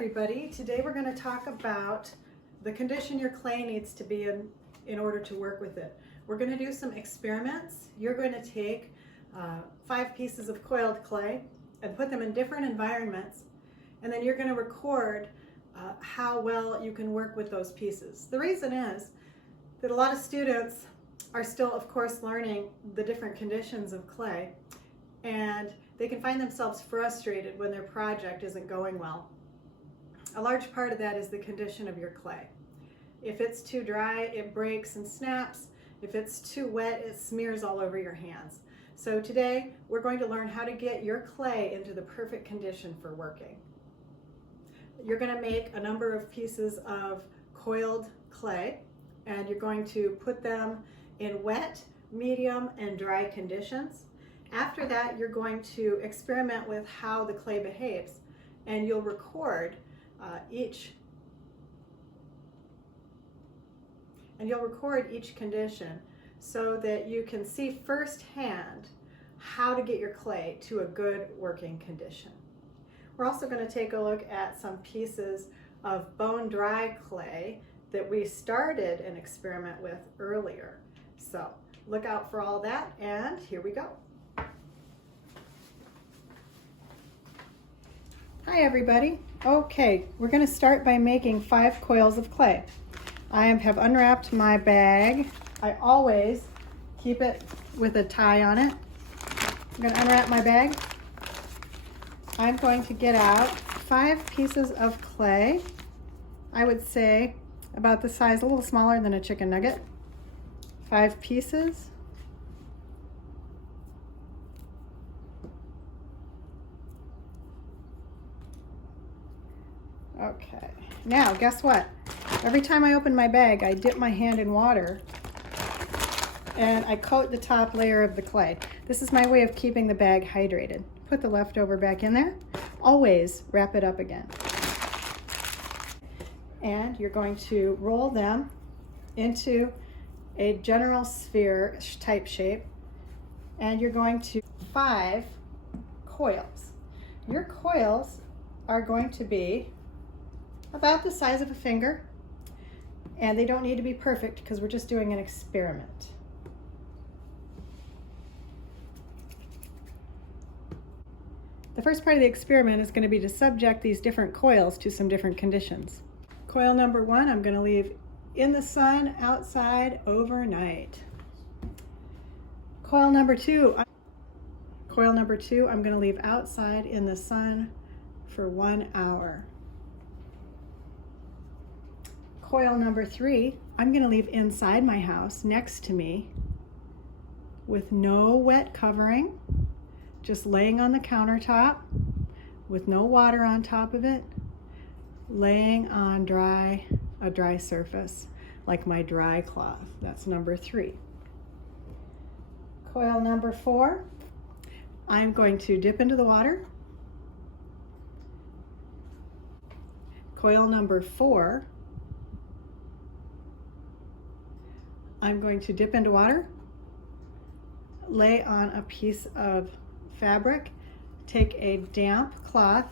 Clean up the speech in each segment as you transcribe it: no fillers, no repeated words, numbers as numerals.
everybody. Today we're going to talk about the condition your clay needs to be in order to work with it. We're going to do some experiments. You're going to take 5 pieces of coiled clay and put them in different environments, and then you're going to record how well you can work with those pieces. The reason is that a lot of students are still, of course, learning the different conditions of clay, and they can find themselves frustrated when their project isn't going well. A large part of that is the condition of your clay. If it's too dry, it breaks and snaps. If it's too wet, it smears all over your hands. So today, we're going to learn how to get your clay into the perfect condition for working. You're going to make a number of pieces of coiled clay, and you're going to put them in wet, medium, and dry conditions. After that, you're going to experiment with how the clay behaves, and you'll record each condition so that you can see firsthand how to get your clay to a good working condition. We're also going to take a look at some pieces of bone dry clay that we started an experiment with earlier. So look out for all that, and here we go. Hi everybody. Okay, we're going to start by making 5 coils of clay. I have unwrapped my bag. I always keep it with a tie on it. I'm going to unwrap my bag. I'm going to get out 5 pieces of clay. I would say about the size, a little smaller than a chicken nugget. 5 pieces. Okay, now guess what? Every time I open my bag, I dip my hand in water and I coat the top layer of the clay. This is my way of keeping the bag hydrated. Put the leftover back in there. Always wrap it up again. And you're going to roll them into a general sphere type shape, and you're going to 5 coils. Your coils are going to be about the size of a finger, and they don't need to be perfect because we're just doing an experiment. The first part of the experiment is going to be to subject these different coils to some different conditions. Coil number 1, I'm going to leave in the sun outside overnight. Coil number 2, I'm going to leave outside in the sun for 1 hour. Coil number 3, I'm going to leave inside my house next to me with no wet covering, just laying on the countertop with no water on top of it, laying on a dry surface like my dry cloth. That's number 3. Coil number 4, I'm going to dip into the water. Coil number 4, I'm going to dip into water, lay on a piece of fabric, take a damp cloth,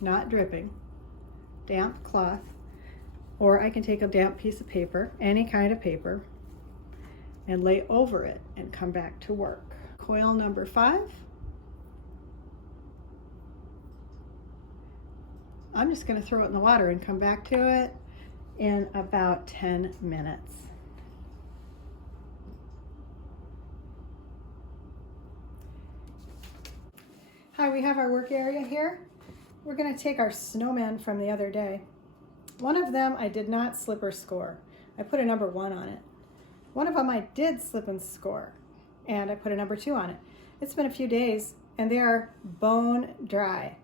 not dripping, damp cloth, or I can take a damp piece of paper, any kind of paper, and lay over it and come back to work. Coil number 5, I'm just going to throw it in the water and come back to it in about 10 minutes. Hi, we have our work area here. We're going to take our snowmen from the other day. One of them I did not slip or score. I put a number 1 on it. One of them I did slip and score, and I put a number 2 on it. It's been a few days, and they are bone dry.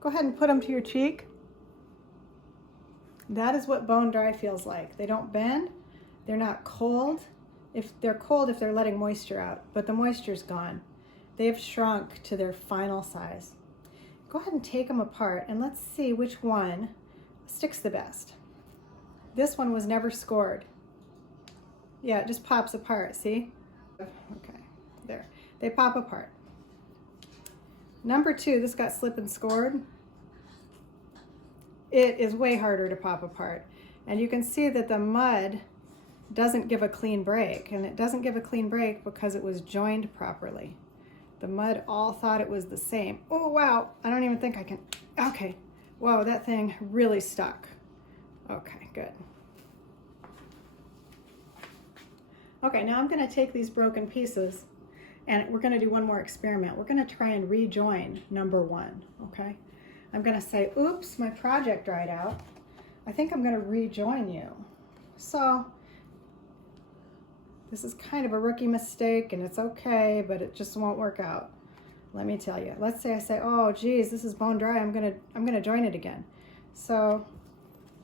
Go ahead and put them to your cheek. That is what bone dry feels like. They don't bend. They're not cold. If they're cold, if they're letting moisture out, but the moisture's gone. They've shrunk to their final size. Go ahead and take them apart and let's see which one sticks the best. This one was never scored. Yeah, it just pops apart, see? Okay, there. They pop apart. Number 2, this got slip and scored. it is way harder to pop apart. And you can see that the mud doesn't give a clean break, and it doesn't give a clean break because it was joined properly. The mud all thought it was the same. Oh wow, I don't even think I can, okay. Whoa, that thing really stuck. Okay, good. Okay, now I'm gonna take these broken pieces and we're gonna do one more experiment. We're gonna try and rejoin number one, okay? I'm gonna say, oops, my project dried out. I think I'm gonna rejoin you. So, this is kind of a rookie mistake and it's okay, but it just won't work out. Let me tell you. Let's say I say, oh geez, this is bone dry, I'm gonna join it again. So,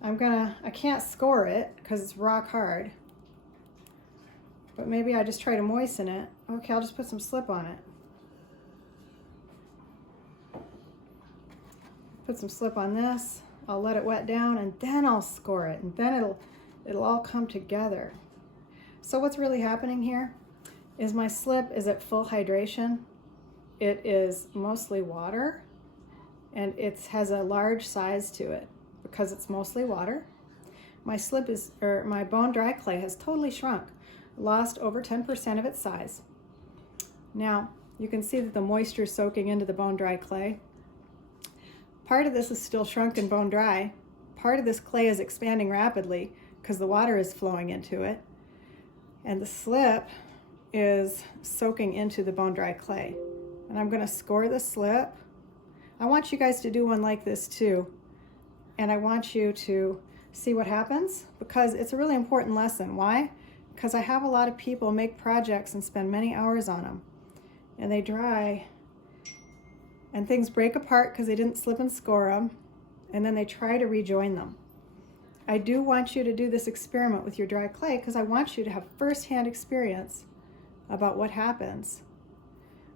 I can't score it because it's rock hard. But maybe I just try to moisten it. Okay, I'll just put some slip on it. Put some slip on this. I'll let it wet down and then I'll score it and then it'll all come together. So what's really happening here is my slip is at full hydration. It is mostly water and it has a large size to it because it's mostly water. My slip is, or my bone dry clay has totally shrunk, lost over 10% of its size. Now, you can see that the moisture is soaking into the bone dry clay. Part of this is still shrunken bone dry. Part of this clay is expanding rapidly because the water is flowing into it. And the slip is soaking into the bone dry clay. And I'm gonna score the slip. I want you guys to do one like this too. And I want you to see what happens because it's a really important lesson. Why? Because I have a lot of people make projects and spend many hours on them. And they dry and things break apart because they didn't slip and score them. And then they try to rejoin them. I do want you to do this experiment with your dry clay because I want you to have firsthand experience about what happens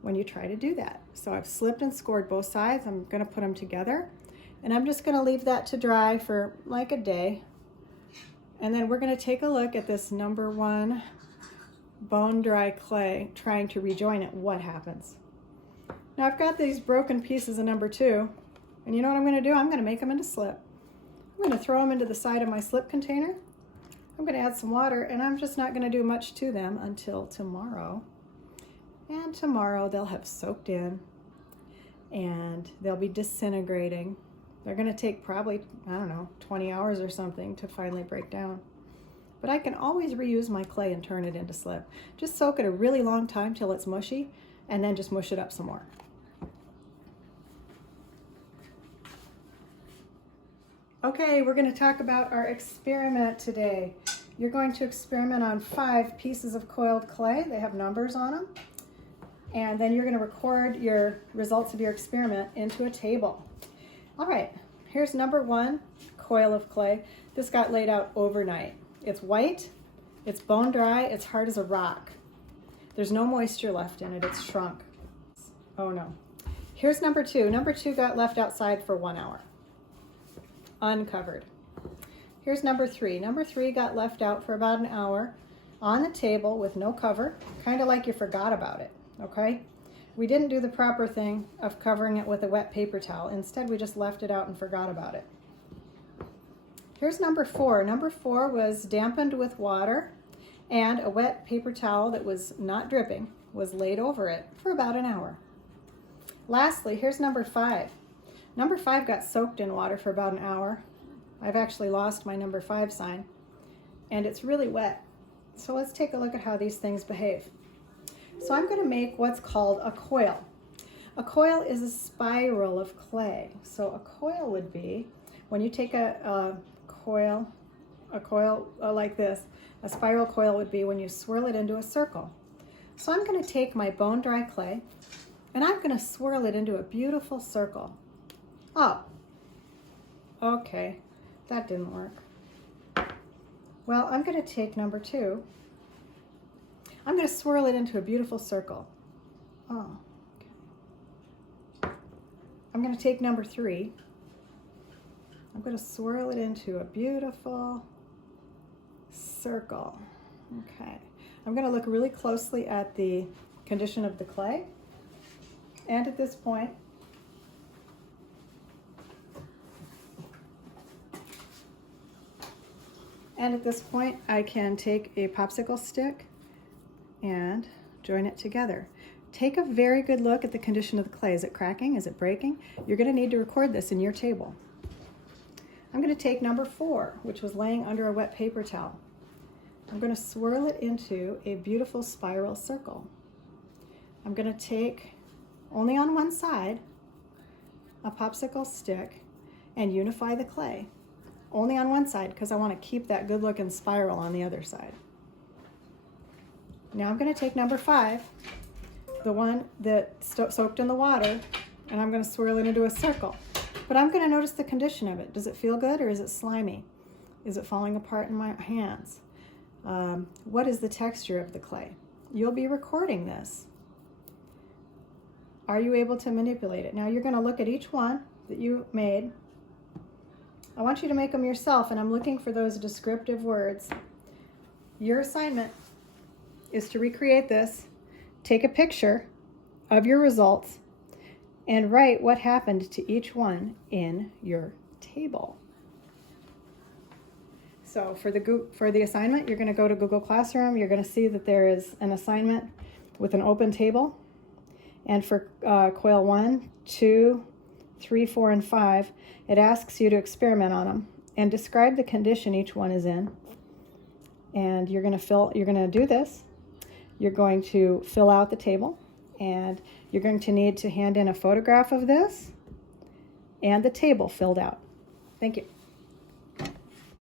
when you try to do that. So I've slipped and scored both sides. I'm going to put them together and I'm just going to leave that to dry for like a day. And then we're going to take a look at this number one bone dry clay, trying to rejoin it. What happens? Now I've got these broken pieces of number two, and you know what I'm going to do? I'm going to make them into slip. I'm going to throw them into the side of my slip container. I'm going to add some water, and I'm just not going to do much to them until tomorrow. And tomorrow they'll have soaked in, and they'll be disintegrating. They're going to take probably, I don't know, 20 hours or something to finally break down. But I can always reuse my clay and turn it into slip. Just soak it a really long time till it's mushy, and then just mush it up some more. Okay, we're going to talk about our experiment today. You're going to experiment on 5 pieces of coiled clay. They have numbers on them. And then you're going to record your results of your experiment into a table. All right, here's number 1 coil of clay. This got laid out overnight. It's white, it's bone dry, it's hard as a rock. There's no moisture left in it, it's shrunk. Oh no. Here's number 2. Number 2 got left outside for 1 hour. Uncovered. Here's number 3. Number 3 got left out for about an hour on the table with no cover, kind of like you forgot about it, okay? We didn't do the proper thing of covering it with a wet paper towel. Instead, we just left it out and forgot about it. Here's number 4. Number 4 was dampened with water and a wet paper towel that was not dripping was laid over it for about an hour. Lastly, here's number 5. Number 5 got soaked in water for about an hour. I've actually lost my number 5 sign, and it's really wet. So let's take a look at how these things behave. So I'm going to make what's called a coil. A coil is a spiral of clay. So a coil would be when you take a coil like this. A spiral coil would be when you swirl it into a circle. So I'm going to take my bone dry clay and I'm going to swirl it into a beautiful circle. Oh, okay, that didn't work. Well, I'm going to take number 2. I'm going to swirl it into a beautiful circle. Oh, okay. I'm going to take number 3. I'm going to swirl it into a beautiful circle. Okay. I'm going to look really closely at the condition of the clay. And at this point, And at this point, I can take a popsicle stick and join it together. Take a very good look at the condition of the clay. Is it cracking? Is it breaking? You're going to need to record this in your table. I'm going to take number 4, which was laying under a wet paper towel. I'm going to swirl it into a beautiful spiral circle. I'm going to take, only on one side, a popsicle stick and unify the clay. Only on one side, because I want to keep that good looking spiral on the other side. Now I'm going to take number 5, the one that soaked in the water, and I'm going to swirl it into a circle. But I'm going to notice the condition of it. Does it feel good or is it slimy? Is it falling apart in my hands? What is the texture of the clay? You'll be recording this. Are you able to manipulate it? Now you're going to look at each one that you made. I want you to make them yourself, and I'm looking for those descriptive words. Your assignment is to recreate this, take a picture of your results, and write what happened to each one in your table. So for the assignment, you're going to go to Google Classroom. You're going to see that there is an assignment with an open table. And for coil 1, 2, 3, 4, and 5, it asks you to experiment on them and describe the condition each one is in. And you're going to do this. You're going to fill out the table, and you're going to need to hand in a photograph of this and the table filled out. Thank you.